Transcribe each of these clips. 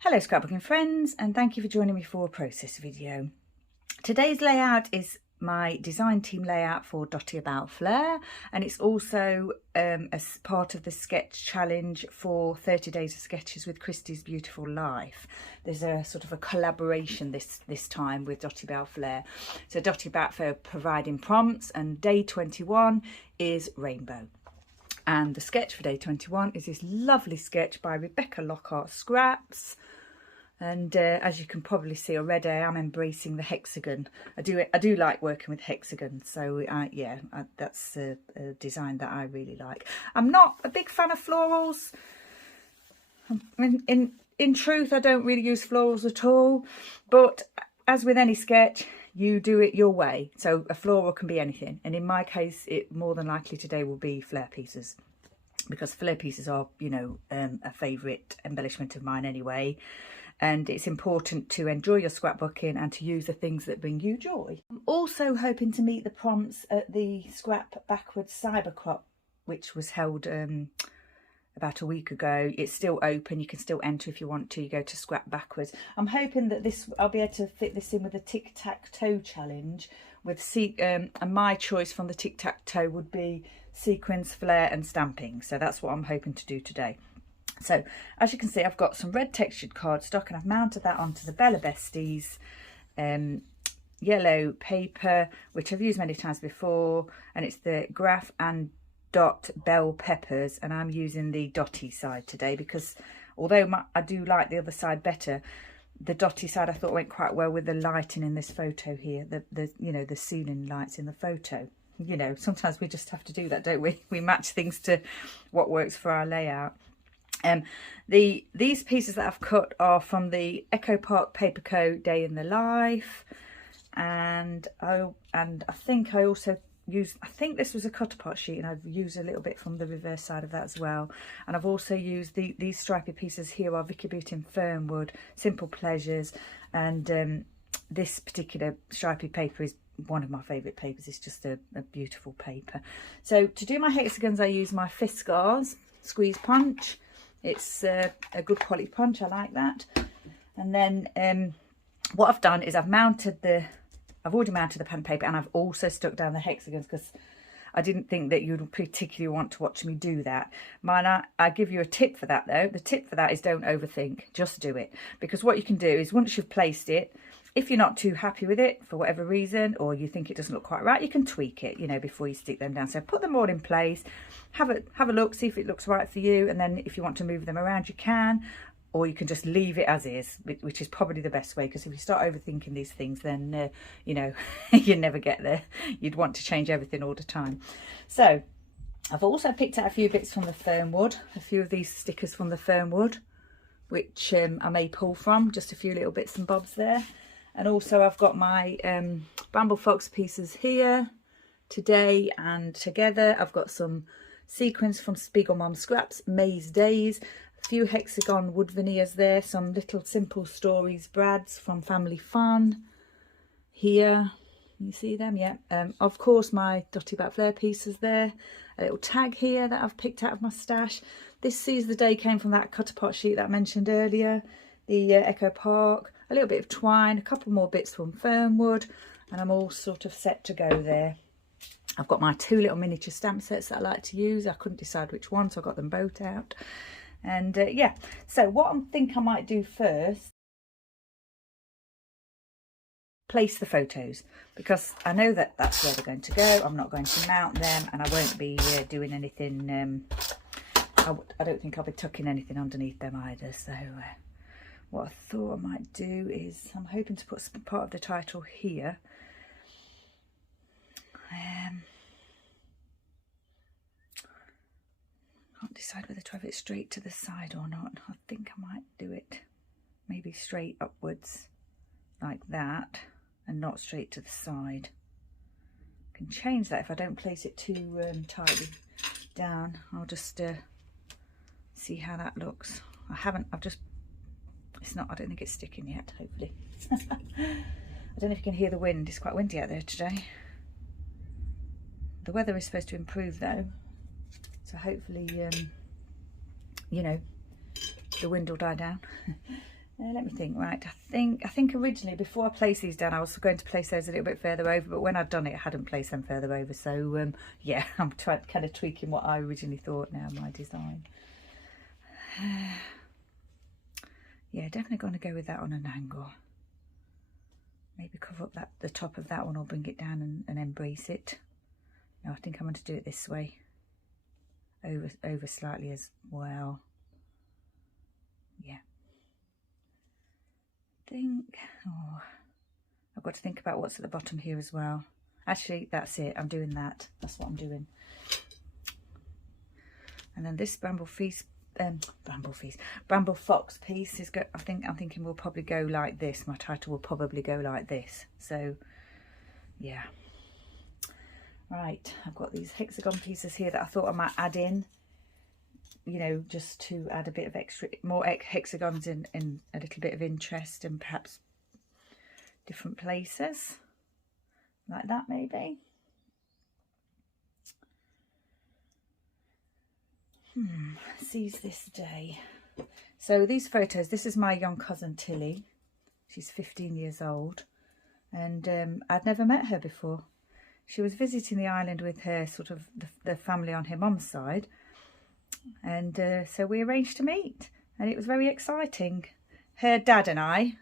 Hello scrapbooking friends, and thank you for joining me for a process video. Today's layout is my design team layout for Dotty About Flair, and it's also as part of the sketch challenge for 30 days of sketches with Christy's Beautiful Life. There's a sort of a collaboration this time with Dotty About Flair. So Dotty About Flair providing prompts, and day 21 is rainbow. And the sketch for day 21 is this lovely sketch by Lockhart Scraps. And as you can probably see already, I am embracing the hexagon. I do like working with hexagons, so that's a design that I really like. I'm not a big fan of florals. In truth, I don't really use florals at all. But as with any sketch, you do it your way. So a floral can be anything. And in my case, it more than likely today will be flare pieces, because flare pieces are, a favourite embellishment of mine anyway. And it's important to enjoy your scrapbooking and to use the things that bring you joy. I'm also hoping to meet the prompts at the Scrap Backwards Cybercrop, which was held about a week ago. It's still open. You can still enter if you want to. You go to Scrap Backwards. I'm hoping that I'll be able to fit this in with the tic-tac-toe challenge. And my choice from the tic-tac-toe would be sequins, flare and stamping. So that's what I'm hoping to do today. So as you can see, I've got some red textured cardstock, and I've mounted that onto the Bvld Besties yellow paper, which I've used many times before, and it's the Graph and Dot bell peppers, and I'm using the dotty side today because although I do like the other side better, the dotty side I thought went quite well with the lighting in this photo here, the ceiling lights in the photo. Sometimes we just have to do that, don't we? We match things to what works for our layout. These pieces that I've cut are from the Echo Park Paper Co. Day in the Life, and I think I also used, I think this was a cut apart sheet, and I've used a little bit from the reverse side of that as well. And I've also used these stripy pieces here are Vicki Boutin Fernwood Simple Pleasures, and this particular stripy paper is one of my favourite papers. It's just a beautiful paper. So to do my hexagons, I use my Fiskars squeeze punch. It's a good quality punch, I like that. And then what I've done is I've already mounted the pen paper, and I've also stuck down the hexagons because I didn't think that you'd particularly want to watch me do that. I give you a tip for that though. The tip for that is don't overthink, just do it. Because what you can do is once you've placed it, if you're not too happy with it for whatever reason, or you think it doesn't look quite right, you can tweak it, before you stick them down. So put them all in place, have a look, see if it looks right for you, and then if you want to move them around, you can, or you can just leave it as is, which is probably the best way, because if you start overthinking these things, then, you never get there. You'd want to change everything all the time. So I've also picked out a few bits from the Fernwood, a few of these stickers from the Fernwood, which I may pull from, just a few little bits and bobs there. And also I've got my Bramble Fox pieces here today, and together I've got some sequins from Spiegelmomscraps, Maize, Daze, a few hexagon wood veneers there, some little Simple Stories brads from Family Fun here. You see them? Yeah. Of course my Dotty About Flair pieces there, a little tag here that I've picked out of my stash. This Seize the Day came from that cut apart sheet that I mentioned earlier, the Echo Park. A little bit of twine, a couple more bits from Fernwood, and I'm all sort of set to go there. I've got my two little miniature stamp sets that I like to use. I couldn't decide which one, so I got them both out. And yeah, so what I think I might do first, place the photos, because I know that that's where they're going to go. I'm not going to mount them, and I won't be doing anything. I don't think I'll be tucking anything underneath them either, so... what I thought I might do is, I'm hoping to put some part of the title here. Can't decide whether to have it straight to the side or not. I think I might do it maybe straight upwards like that, and not straight to the side. I can change that if I don't place it too tightly down. I'll just see how that looks. It's not, I don't think it's sticking yet, hopefully. I don't know if you can hear the wind. It's quite windy out there today. The weather is supposed to improve though, so hopefully, the wind will die down. Let me think. Right, I think originally before I place these down I was going to place those a little bit further over, but when I'd done it I hadn't placed them further over, so yeah, I'm kind of tweaking what I originally thought now, my design. Yeah, definitely going to go with that on an angle. Maybe cover up the top of that one or bring it down and embrace it. No, I think I'm going to do it this way. Over slightly as well. Yeah. I've got to think about what's at the bottom here as well. Actually, that's it. I'm doing that. That's what I'm doing. And then this Bramble Fox piece is I'm thinking will probably go like this. My title will probably go like this. So yeah. Right, I've got these hexagon pieces here that I thought I might add in, you know, just to add a bit of more hexagons in a little bit of interest, and perhaps different places like that maybe. Seize this day. So these photos, this is my young cousin Tilly. She's 15 years old, and I'd never met her before. She was visiting the island with her sort of the family on her mum's side, and so we arranged to meet, and it was very exciting. Her dad and I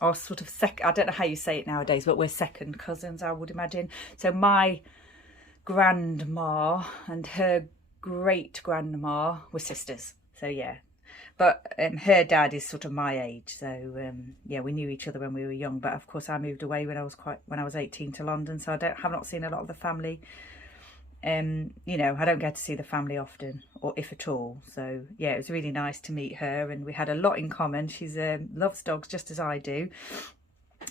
are sort of I don't know how you say it nowadays, but we're second cousins, I would imagine. So my grandma and her great grandma were sisters, so yeah. But her dad is sort of my age, so yeah, we knew each other when we were young. But of course, I moved away when I was 18 to London, so have not seen a lot of the family. You know, I don't get to see the family often, or if at all. So yeah, it was really nice to meet her, and we had a lot in common. She's loves dogs just as I do,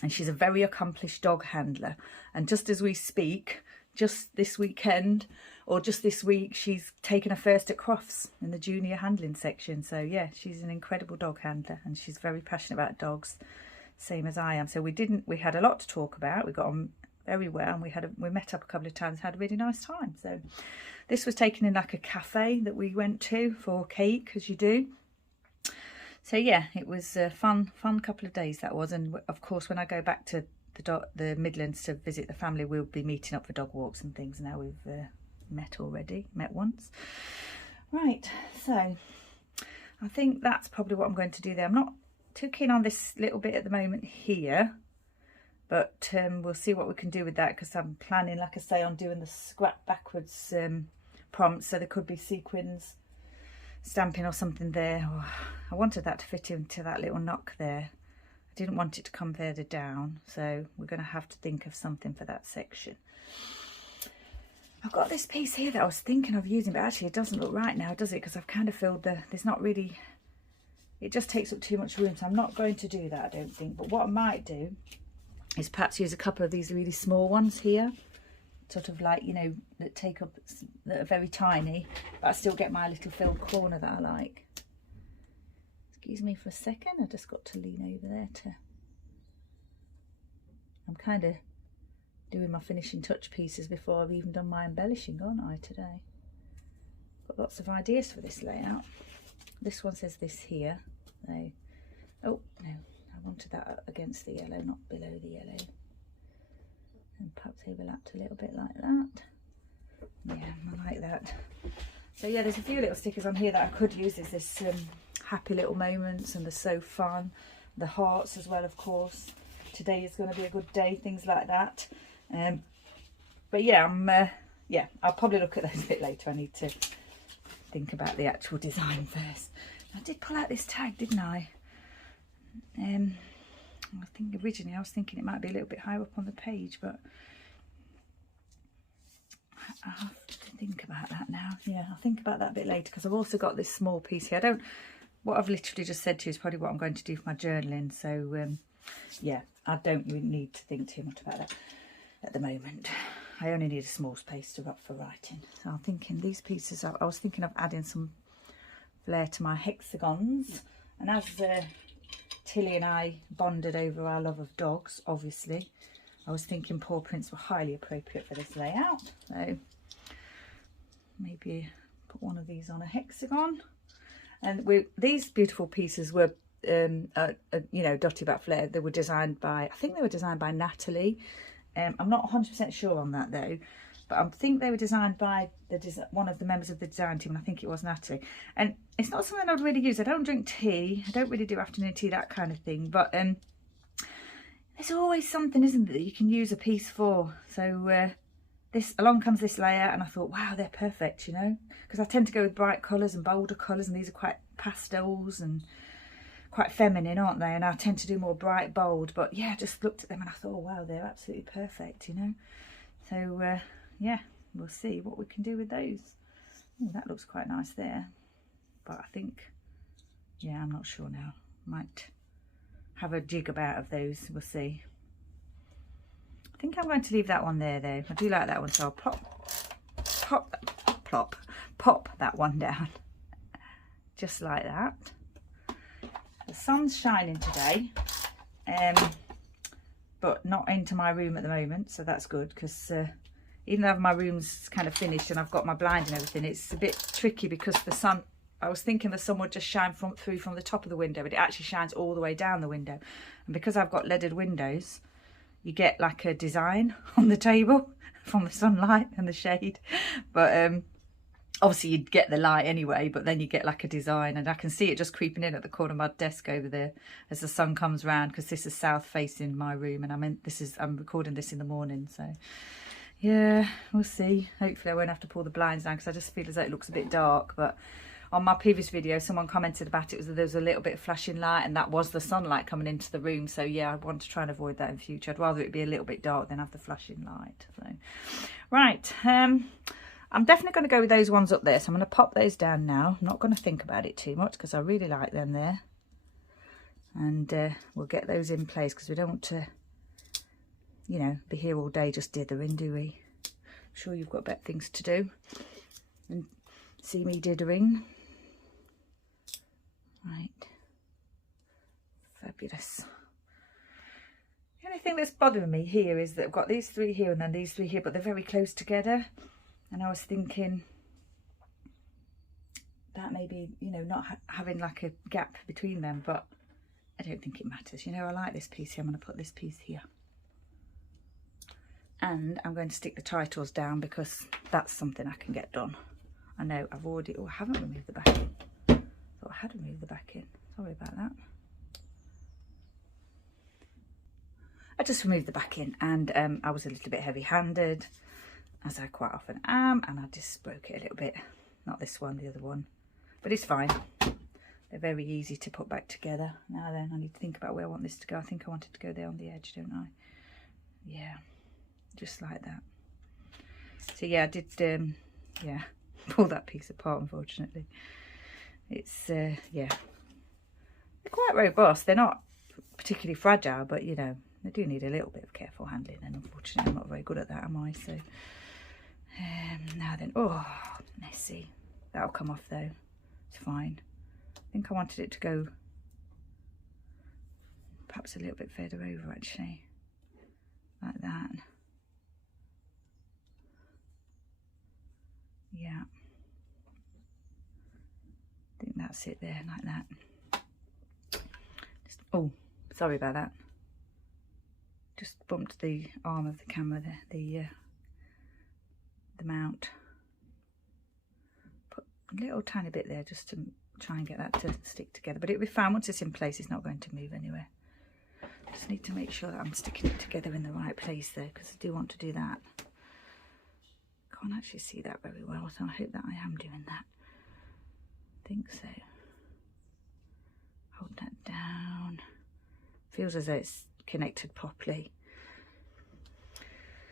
and she's a very accomplished dog handler. And just as we speak, just this weekend, or just this week, she's taken her first at Crofts in the junior handling section. So yeah, she's an incredible dog handler, and she's very passionate about dogs, same as I am. So we had a lot to talk about. We got on very well, and we met up a couple of times, had a really nice time. So this was taken in like a cafe that we went to for cake, as you do. So yeah, it was a fun couple of days that was. And of course, when I go back to the Midlands to visit the family, we'll be meeting up for dog walks and things. Now we've met once. Right, so I think that's probably what I'm going to do there. I'm not too keen on this little bit at the moment here, but we'll see what we can do with that, because I'm planning, like I say, on doing the scrap backwards prompts, so there could be sequins stamping or something there. Oh, I wanted that to fit into that little knock there. I didn't want it to come further down, so we're going to have to think of something for that section. I've got this piece here that I was thinking of using, but actually it doesn't look right now, does it? Because I've kind of filled there's not really, it just takes up too much room, so I'm not going to do that, I don't think. But what I might do is perhaps use a couple of these really small ones here, sort of like, you know, that are very tiny, but I still get my little filled corner that I like. Excuse me for a second, I just got to lean over there I'm kind of doing my finishing touch pieces before I've even done my embellishing, aren't I, today? Got lots of ideas for this layout. This one says this here. Oh no, I wanted that against the yellow, not below the yellow. And perhaps overlapped a little bit like that. Yeah, I like that. So yeah, there's a few little stickers on here that I could use. There's this happy little moments and the so fun, the hearts as well, of course. Today is going to be a good day, things like that. But yeah, I'll probably look at those a bit later. I need to think about the actual design first. I did pull out this tag, didn't I? I think originally I was thinking it might be a little bit higher up on the page, but I have to think about that now. Yeah, I'll think about that a bit later, because I've also got this small piece here. What I've literally just said to you is probably what I'm going to do for my journaling. So yeah, I don't really need to think too much about that at the moment. I only need a small space for writing. So I'm thinking these pieces, I was thinking of adding some flair to my hexagons. And as Tilly and I bonded over our love of dogs, obviously, I was thinking paw prints were highly appropriate for this layout. So maybe put one of these on a hexagon. And these beautiful pieces were you know, Dotty About Flair. They were designed by, I think they were designed by Natalie. I'm not 100% sure on that though, but I think they were designed by one of the members of the design team, and I think it was Natalie. And it's not something I'd really use. I don't drink tea. I don't really do afternoon tea, that kind of thing. But there's always something, isn't there, that you can use a piece for. So along comes this layer, and I thought, wow, they're perfect, you know, because I tend to go with bright colours and bolder colours, and these are quite pastels and quite feminine, aren't they? And I tend to do more bright, bold. But yeah, I just looked at them and I thought, oh, wow, they're absolutely perfect, you know. So yeah, we'll see what we can do with those. Oh, that looks quite nice there. But I think, yeah, I'm not sure now. Might have a jig about of those. We'll see. I think I'm going to leave that one there though. I do like that one, so I'll pop that one down. Just like that. The sun's shining today, but not into my room at the moment, so that's good, because even though my room's kind of finished and I've got my blind and everything, it's a bit tricky because the sun, I was thinking the sun would just shine through from the top of the window, but it actually shines all the way down the window. And because I've got leaded windows, you get like a design on the table from the sunlight and the shade. But obviously you'd get the light anyway, but then you get like a design, and I can see it just creeping in at the corner of my desk over there as the sun comes round, because this is south facing my room, and I'm recording this in the morning. So yeah, we'll see. Hopefully I won't have to pull the blinds down, because I just feel as though it looks a bit dark. But on my previous video, someone commented about it, there was a little bit of flashing light, and that was the sunlight coming into the room. So yeah, I want to try and avoid that in future. I'd rather it be a little bit dark than have the flashing light. So right, I'm definitely going to go with those ones up there. So I'm going to pop those down now. I'm not going to think about it too much, because I really like them there. And we'll get those in place, because we don't want to, you know, be here all day just dithering, do we? I'm sure you've got better things to do and see me dithering. Right. Fabulous. The only thing that's bothering me here is that I've got these three here and then these three here, but they're very close together. And I was thinking that maybe, you know, not having like a gap between them, but I don't think it matters. You know, I like this piece here. I'm going to put this piece here. And I'm going to stick the titles down, because that's something I can get done. I know I've already, oh, I haven't removed the backing. I thought I had removed the backing. Sorry about that. I just removed the backing, and I was a little bit heavy-handed, as I quite often am, and I just broke it a little bit. Not this one, the other one. But it's fine. They're very easy to put back together. Now then, I need to think about where I want this to go. I think I wanted to go there on the edge, don't I? Yeah, just like that. So yeah, I did, yeah, pull that piece apart, unfortunately. It's, yeah, they're quite robust. They're not particularly fragile, but, you know, they do need a little bit of careful handling, and unfortunately I'm not very good at that, am I? So now then, oh, messy. That'll come off though, it's fine. I think I wanted it to go perhaps a little bit further over, actually, like that. Yeah, I think that's it there, like that. Just, oh, sorry about that. Just bumped the arm of the camera there, the mount. Put a little tiny bit there just to try and get that to stick together, but it'll be fine. Once it's in place, it's not going to move anywhere. Just need to make sure that I'm sticking it together in the right place there, because I do want to do that. Can't actually see that very well, so I hope that I am doing that. I think so. Hold that down. Feels as though it's connected properly.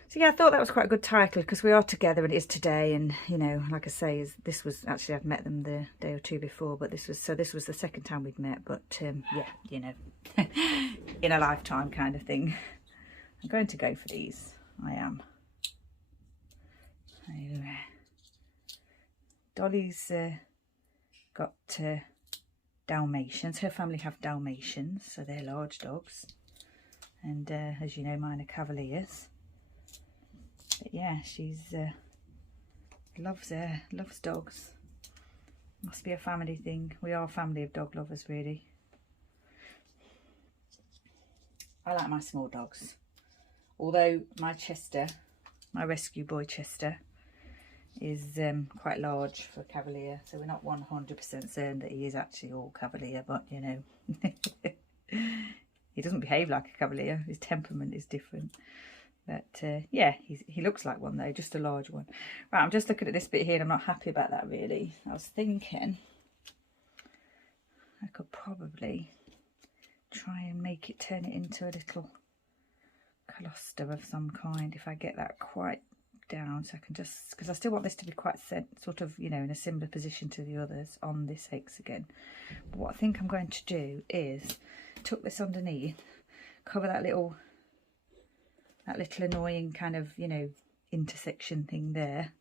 So yeah, I thought that was quite a good title, because we are together and it is today, and you know, like I say, this was actually, I'd met them the day or two before, but this was the second time we'd met. But yeah, you know, in a lifetime kind of thing. I'm going to go for these. I am. Dolly's got Dalmatians. Her family have Dalmatians, so they're large dogs. And as you know, mine are Cavaliers. But yeah, she's loves dogs. Must be a family thing. We are a family of dog lovers, really. I like my small dogs. Although my Chester, my rescue boy Chester, is quite large for Cavalier, so we're not 100% certain that he is actually all Cavalier, but you know, he doesn't behave like a Cavalier. His temperament is different. But yeah, he looks like one though, just a large one. Right, I'm just looking at this bit here and I'm not happy about that really. I was thinking I could probably try and make it, turn it into a little cluster of some kind if I get that quite down, so I can just, because I still want this to be quite sort of, you know, in a similar position to the others on this hexagon. But what I think I'm going to do is tuck this underneath, cover that little annoying kind of, you know, intersection thing there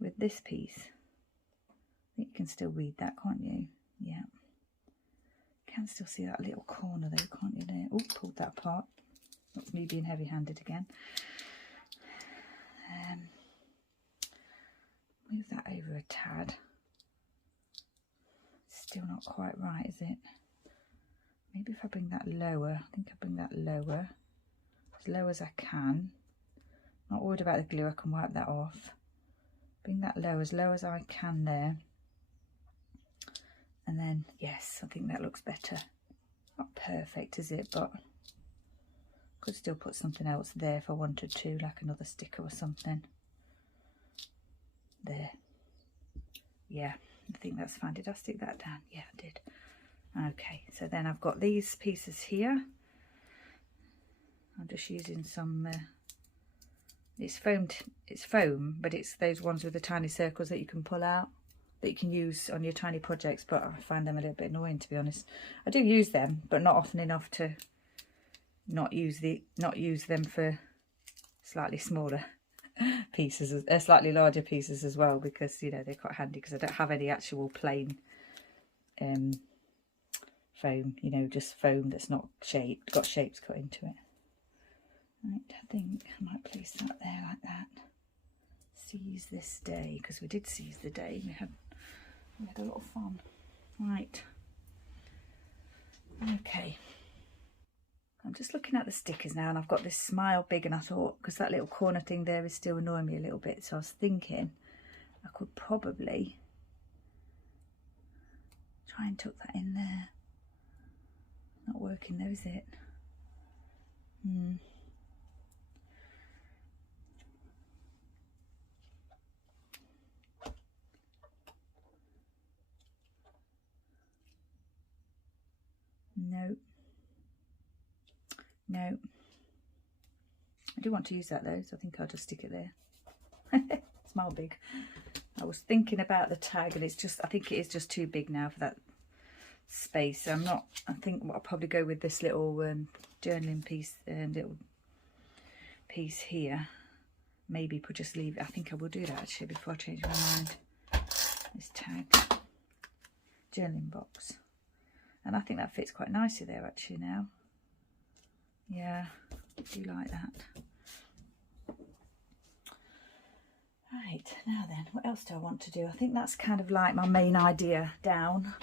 with this piece. I think you can still read that, can't you? Yeah, can still see that little corner though, can't you there? Oh, pulled that apart. That's me being heavy-handed again. Move that over a tad. Still not quite right, is it? Maybe if I bring that lower, I think I bring that lower, as low as I can. Not worried about the glue, I can wipe that off. Bring that low as I can there. And then, yes, I think that looks better. Not perfect, is it? But could still put something else there if I wanted to, like another sticker or something. There. Yeah, I think that's fine. Did I stick that down? Yeah, I did. Okay, so then I've got these pieces here. I'm just using some, it's foam, but it's those ones with the tiny circles that you can pull out, that you can use on your tiny projects, but I find them a little bit annoying, to be honest. I do use them, but not often enough to not use them for slightly smaller pieces, slightly larger pieces as well, because you know they're quite handy, because I don't have any actual plain foam, you know, just foam that's not shaped, got shapes cut into it. Right, I think I might place that there like that. Seize this day, because we did seize the day. We had a lot of fun. Right. Okay. I'm just looking at the stickers now, and I've got this smile big, and I thought, because that little corner thing there is still annoying me a little bit, so I was thinking I could probably try and tuck that in there. Not working though, is it? No. I do want to use that though, so I think I'll just stick it there. Smile big. I was thinking about the tag, and it's just, I think it is just too big now for that space. So I think I'll probably go with this little journaling piece, little piece here. Maybe just leave it. I think I will do that actually before I change my mind. This tag, journaling box. And I think that fits quite nicely there actually now. Yeah, I do like that. Right, now then, what else do I want to do? I think that's kind of like my main idea down.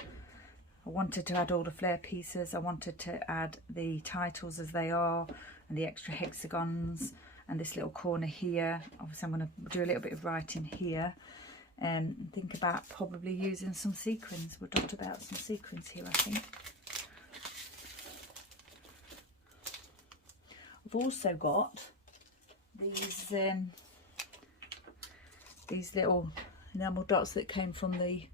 I wanted to add all the flare pieces. I wanted to add the titles as they are, and the extra hexagons, and this little corner here. Obviously I'm going to do a little bit of writing here, and think about probably using some sequins. We'll dot about some sequins here, I think. I've also got these little enamel dots that came from the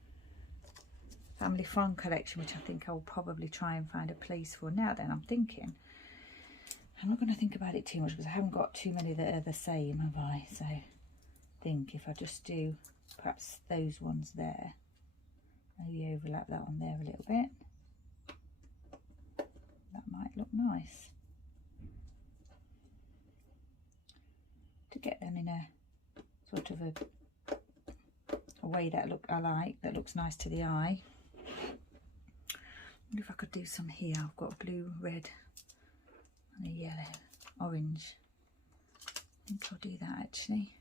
Family Fun collection, which I think I'll probably try and find a place for. Now then, I'm thinking, I'm not going to think about it too much because I haven't got too many that are the same, have I? So I think if I just do perhaps those ones there, maybe overlap that on there a little bit, that might look nice. To get them in a sort of a way that that looks nice to the eye. I wonder if I could do some here. I've got blue, red, and a yellow, orange. I think I'll do that actually.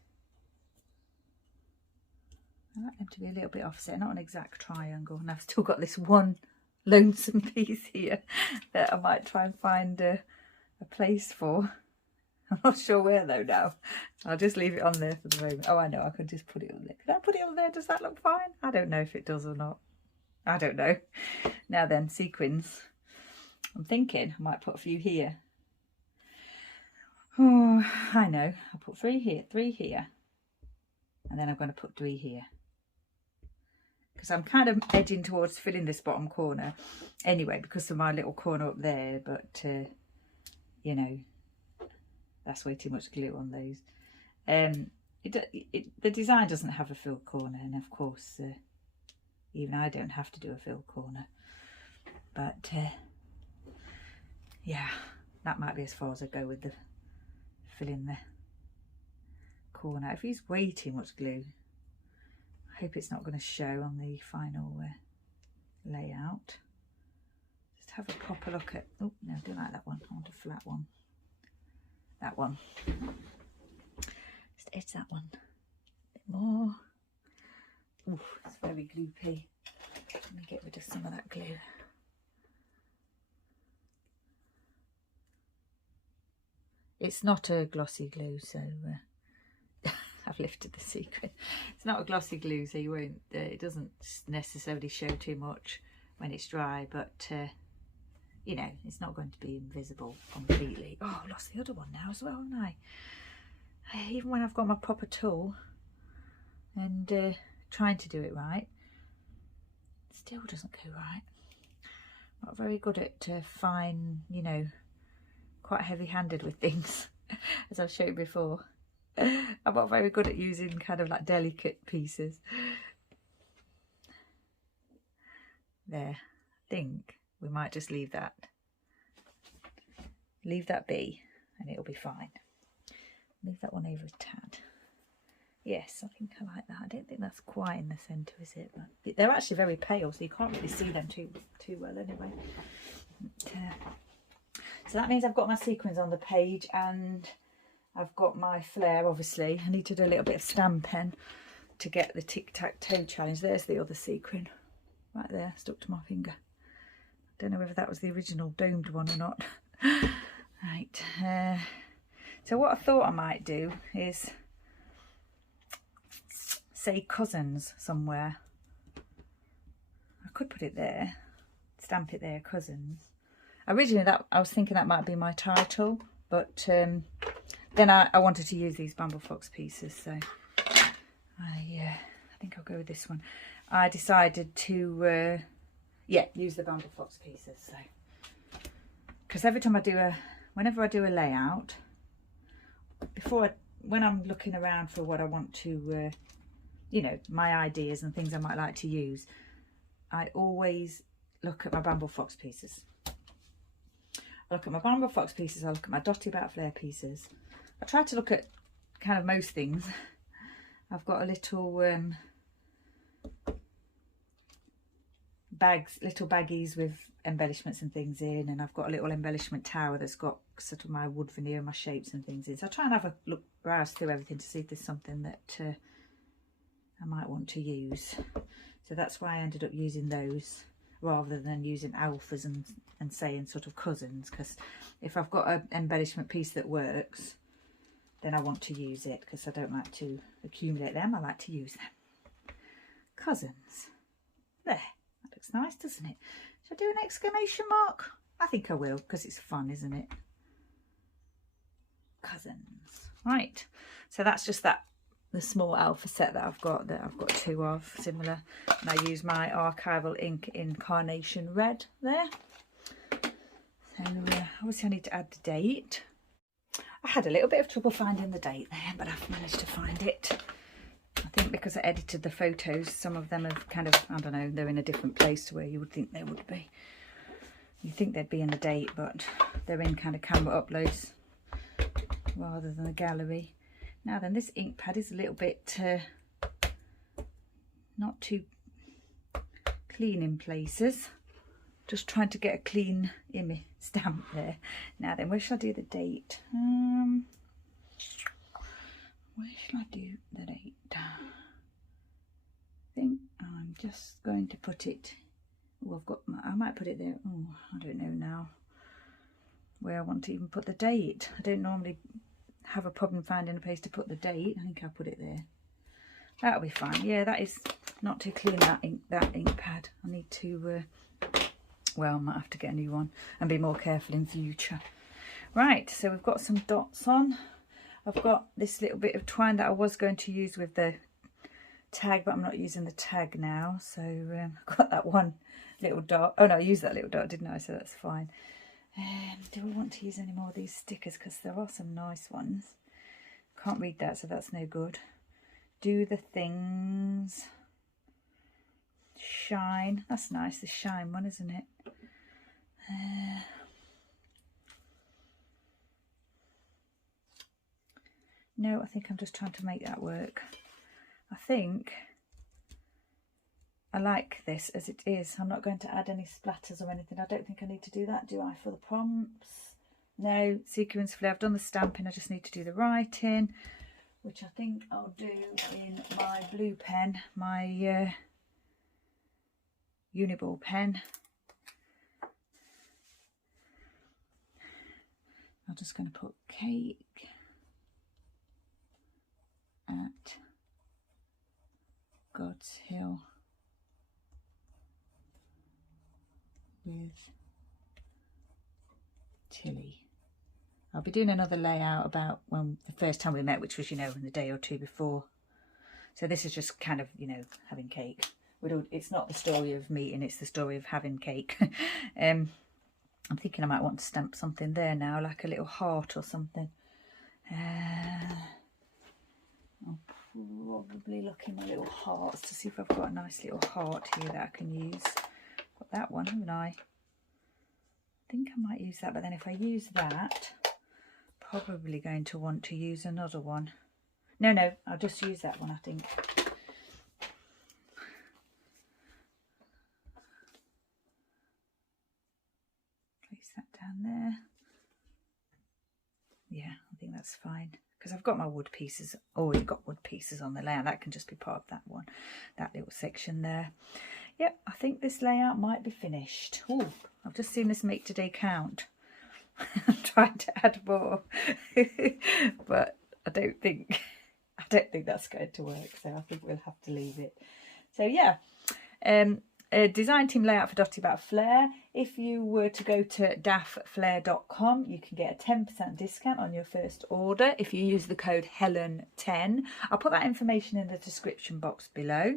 I like them to be a little bit offset, not an exact triangle. And I've still got this one lonesome piece here that I might try and find a place for. I'm not sure where though now. I'll just leave it on there for the moment. Oh, I know, I could just put it on there. Could I put it on there? Does that look fine? I don't know if it does or not. I don't know. Now then, sequins. I'm thinking I might put a few here. Oh, I know. I'll put 3 here, and then I'm going to put 3 here. Because I'm kind of edging towards filling this bottom corner anyway, because of my little corner up there, but you know, that's way too much glue on those. The design doesn't have a filled corner, and of course even I don't have to do a filled corner, but yeah, that might be as far as I go with the filling the corner. If he's way too much glue, I hope it's not going to show on the final layout. Just have a proper look at, oh no, I don't like that one, I want a flat one. That one. Just edge that one a bit more. Ooh, it's very gloopy. Let me get rid of some of that glue. It's not a glossy glue, so I've lifted the sequin. It's not a glossy glue, so you won't. It doesn't necessarily show too much when it's dry, but you know, it's not going to be invisible completely. Oh, I lost the other one now as well, haven't I? Even when I've got my proper tool and trying to do it right, it still doesn't go right. I'm not very good at fine, you know, quite heavy-handed with things, as I've showed before. I'm not very good at using kind of like delicate pieces. There, I think we might just leave that be, and it'll be fine. Move that one over a tad. Yes, I think I like that. I don't think that's quite in the centre, is it? But they're actually very pale, so you can't really see them too well anyway. But, so that means I've got my sequins on the page, and I've got my Flair, obviously. I need to do a little bit of stamping to get the tic-tac-toe challenge. There's the other sequin, right there, stuck to my finger. I don't know whether that was the original domed one or not. Right, so what I thought I might do is say cousins somewhere. I could put it there, stamp it there, cousins. Originally I was thinking that might be my title, but then I wanted to use these Bramble Fox pieces, so I think I'll go with this one. I decided to use the Bramble Fox pieces, so because every time whenever I do a layout, when I'm looking around for what I want to you know, my ideas and things I might like to use, I always look at my Bramble Fox pieces. I look at my Bramble Fox pieces, I look at my Dotty About Flair pieces. I try to look at kind of most things. I've got a little little baggies with embellishments and things in, and I've got a little embellishment tower that's got sort of my wood veneer, my shapes and things in. So I try and have a browse through everything to see if there's something that I might want to use. So that's why I ended up using those rather than using alphas and saying sort of cousins, because if I've got an embellishment piece that works, then I want to use it, because I don't like to accumulate them, I like to use them. Cousins. There, that looks nice, doesn't it? Should I do an exclamation mark? I think I will, because it's fun, isn't it? Cousins. Right, so that's just the small alpha set that I've got 2 of, similar, and I use my archival ink in Carnation Red there. So obviously I need to add the date. I had a little bit of trouble finding the date there, but I've managed to find it. I think because I edited the photos, some of them have kind of, I don't know, they're in a different place to where you would think they would be. You'd think they'd be in the date, but they're in kind of camera uploads rather than a gallery. Now then, this ink pad is a little bit not too clean in places. Just trying to get a clean image stamp there. Now then, where shall I do the date? Where shall I do the date? I think I'm just going to put it. Oh, I might put it there. Oh, I don't know now. where I want to even put the date. I don't normally have a problem finding a place to put the date. I think I'll put it there. That'll be fine. Yeah, that is not too clean, that ink pad. I need to, well, I might have to get a new one and be more careful in future. Right, so we've got some dots on. I've got this little bit of twine that I was going to use with the tag, but I'm not using the tag now. So I've got that one little dot. Oh no, I used that little dot, didn't I? So that's fine. Do we want to use any more of these stickers? Because there are some nice ones. Can't read that, so that's no good. Do the things. Shine. That's nice, the shine one, isn't it? No, I think I'm just trying to make that work. I think I like this as it is. I'm not going to add any splatters or anything. I don't think I need to do that, do I, for the prompts? No, sequins flair. I've done the stamping. I just need to do the writing, which I think I'll do in my blue pen, my Uniball pen. I'm just going to put cake at God's Hill with Tilly. I'll be doing another layout about when the first time we met, which was, you know, in the day or two before. So this is just kind of, you know, having cake. It's not the story of meeting, it's the story of having cake. I'm thinking I might want to stamp something there now, like a little heart or something. I'll probably look in my little hearts to see if I've got a nice little heart here that I can use. Got that one, haven't I? I think I might use that, but then if I use that, probably going to want to use another one. No, I'll just use that one, I think. Place that down there. Yeah, I think that's fine. Because I've got my wood pieces, already got wood pieces on the layout. That can just be part of that one, that little section there. Yep, I think this layout might be finished. Oh, I've just seen this make today count. I'm trying to add more, but I don't think that's going to work. So I think we'll have to leave it. So yeah, a design team layout for Dotty About Flair. If you were to go to dafflair.com, you can get a 10% discount on your first order if you use the code Helen10. I'll put that information in the description box below.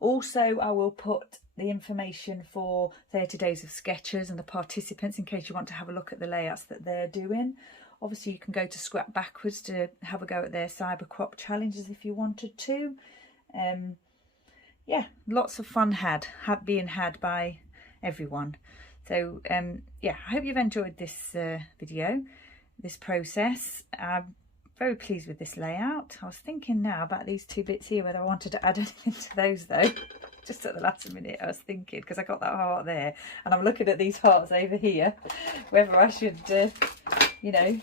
Also, I will put the information for 30 Days of Sketches and the participants in case you want to have a look at the layouts that they're doing. Obviously, you can go to Scrap Backwards to have a go at their cyber crop challenges if you wanted to. Yeah, lots of fun being had by everyone. So yeah, I hope you've enjoyed this video, this process. I'm very pleased with this layout. I was thinking now about these two bits here, whether I wanted to add anything to those though. Just at the last minute I was thinking, because I got that heart there and I'm looking at these hearts over here, whether I should you know,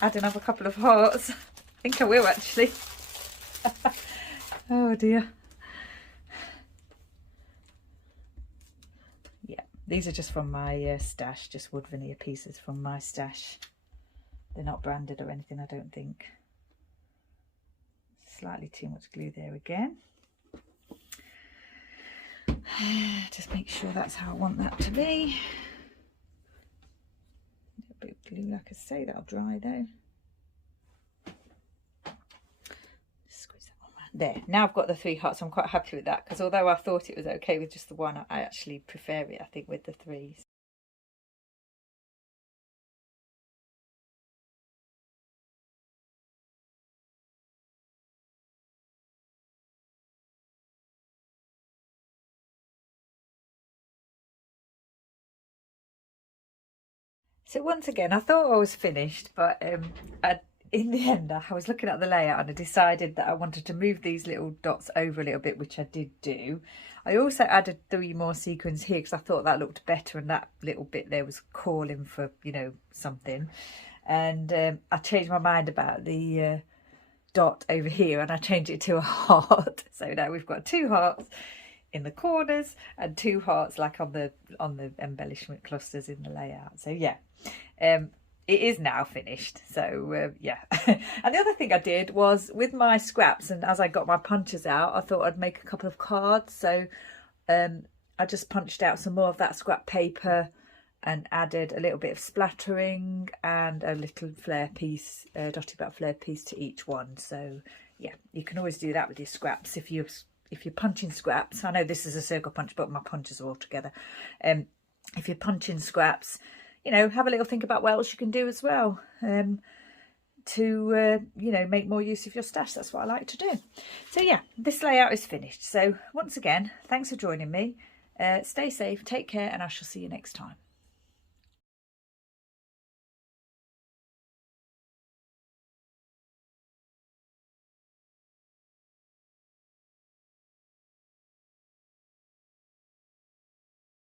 add another couple of hearts. I think I will actually. Oh dear. These are just from my stash, just wood veneer pieces from my stash. They're not branded or anything, I don't think. Slightly too much glue there again. Just make sure that's how I want that to be. A bit of glue, like I say, that'll dry though. There, now I've got the 3 hearts. I'm quite happy with that, because although I thought it was okay with just the one, I actually prefer it, I think, with the 3s. So once again, I thought I was finished, but in the end, I was looking at the layout and I decided that I wanted to move these little dots over a little bit, which I did do. I also added 3 more sequins here because I thought that looked better, and that little bit there was calling for, you know, something. And I changed my mind about the dot over here and I changed it to a heart. So now we've got 2 hearts in the corners and 2 hearts like on the embellishment clusters in the layout. So yeah, it is now finished. So yeah. And the other thing I did was with my scraps, and as I got my punches out, I thought I'd make a couple of cards. So I just punched out some more of that scrap paper and added a little bit of splattering and a little Flair piece, Dotty About Flair piece to each one. So yeah, you can always do that with your scraps if you're punching scraps. I know this is a circle punch, but my punches are all together. If you're punching scraps, you know, have a little think about what else you can do as well to you know, make more use of your stash. That's what I like to do. So yeah, this layout is finished. So once again, thanks for joining me. Stay safe, take care, and I shall see you next time.